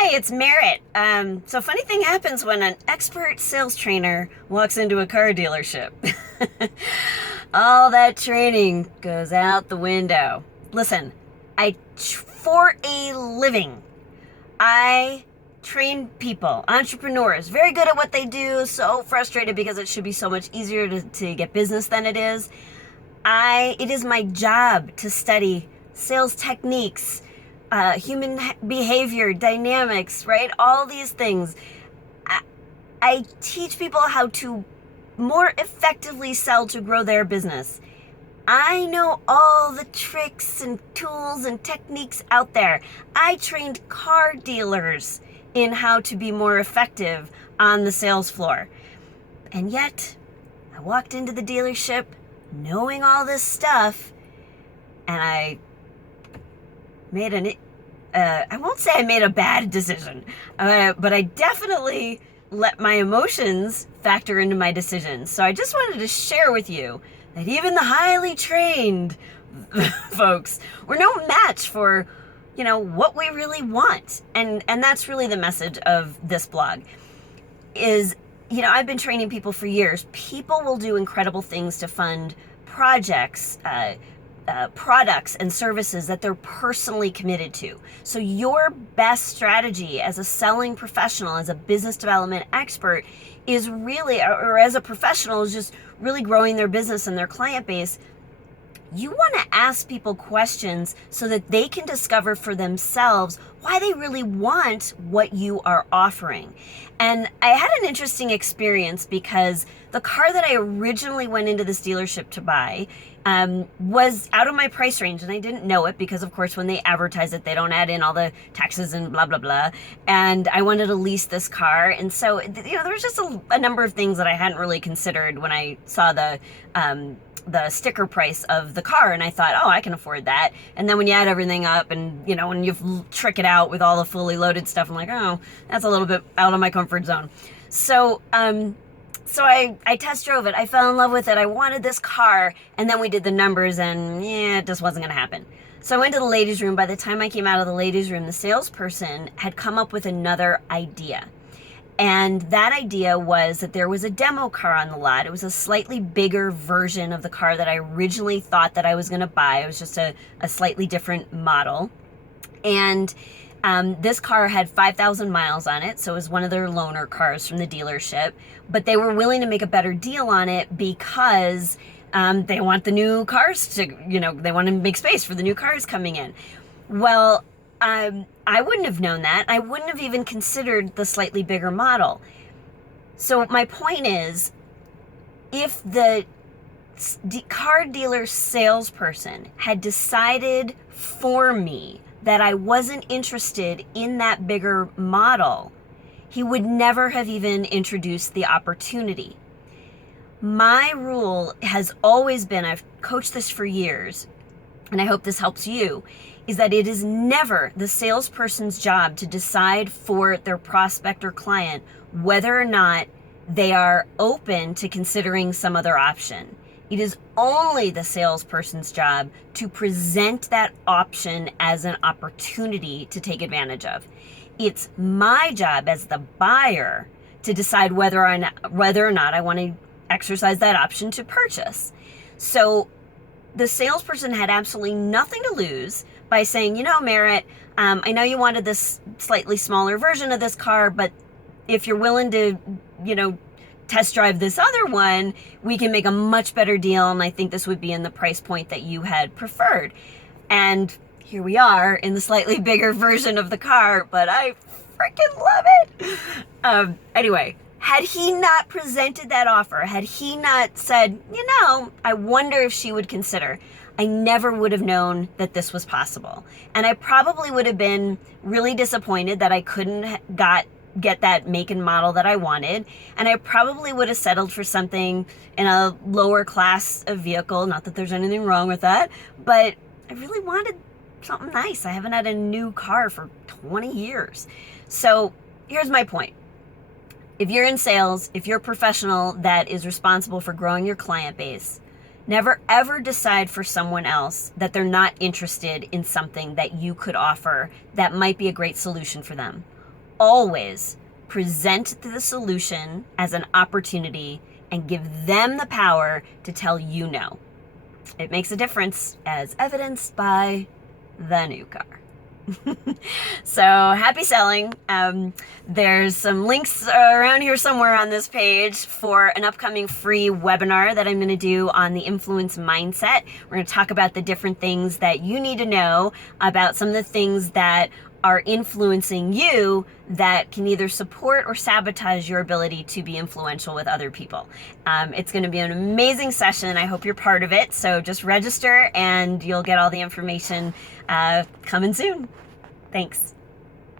Hi, it's Merritt. So funny thing happens when an expert sales trainer walks into a car dealership. All that training goes out the window. Listen, for a living, I train people, entrepreneurs, very good at what they do, so frustrated because it should be so much easier to get business than it is. It is my job to study sales techniques, human behavior, dynamics, right? All these things. I, I teach people how to more effectively sell to grow their business. I know all the tricks and tools and techniques out there. I trained car dealers in how to be more effective on the sales floor. And yet, I walked into the dealership knowing all this stuff, and I made I won't say I made a bad decision, but I definitely let my emotions factor into my decisions. So I just wanted to share with you that even the highly trained folks were no match for, what we really want. And that's really the message of this blog is, I've been training people for years. People will do incredible things to fund projects, products and services that they're personally committed to. So your best strategy as a selling professional, as a business development expert, is really, or as a professional, is just really growing their business and their client base. You want to ask people questions so that they can discover for themselves why they really want what you are offering. And I had an interesting experience because the car that I originally went into this dealership to buy was out of my price range, and I didn't know it because, of course, when they advertise it, they don't add in all the taxes and blah, blah, blah. And I wanted to lease this car. And so, there was just a number of things that I hadn't really considered when I saw the sticker price of the car, and I thought, oh, I can afford that. And then when you add everything up and, when you trick it out with all the fully loaded stuff, I'm like, oh, that's a little bit out of my comfort zone. So I test drove it. I fell in love with it. I wanted this car. And then we did the numbers, and it just wasn't going to happen. So I went to the ladies' room. By the time I came out of the ladies' room, the salesperson had come up with another idea. And that idea was that there was a demo car on the lot. It was a slightly bigger version of the car that I originally thought that I was going to buy. It was just a slightly different model. And this car had 5,000 miles on it, so it was one of their loaner cars from the dealership. But they were willing to make a better deal on it because they want the new cars to, they want to make space for the new cars coming in. Well, I wouldn't have known that. I wouldn't have even considered the slightly bigger model. So my point is, if the car dealer salesperson had decided for me that I wasn't interested in that bigger model, he would never have even introduced the opportunity. My rule has always been, I've coached this for years, and I hope this helps you, is that it is never the salesperson's job to decide for their prospect or client whether or not they are open to considering some other option. It is only the salesperson's job to present that option as an opportunity to take advantage of. It's my job as the buyer to decide whether or not I want to exercise that option to purchase. So the salesperson had absolutely nothing to lose by saying, Merritt, I know you wanted this slightly smaller version of this car, but if you're willing to, test drive this other one, we can make a much better deal, and I think this would be in the price point that you had preferred. And here we are in the slightly bigger version of the car, but I freaking love it. Anyway, had he not presented that offer, had he not said, I wonder if she would consider, I never would have known that this was possible. And I probably would have been really disappointed that I couldn't get that make and model that I wanted. And I probably would have settled for something in a lower class of vehicle. Not that there's anything wrong with that, but I really wanted something nice. I haven't had a new car for 20 years. So here's my point. If you're in sales, if you're a professional that is responsible for growing your client base, never ever decide for someone else that they're not interested in something that you could offer that might be a great solution for them. always present the solution as an opportunity and give them the power to tell you no. It makes a difference, as evidenced by the new car. So happy selling. There's some links around here somewhere on this page for an upcoming free webinar that I'm going to do on the influence mindset. We're going to talk about the different things that you need to know about some of the things that are influencing you that can either support or sabotage your ability to be influential with other people. It's going to be an amazing session. I hope you're part of it. So just register and you'll get all the information coming soon. Thanks.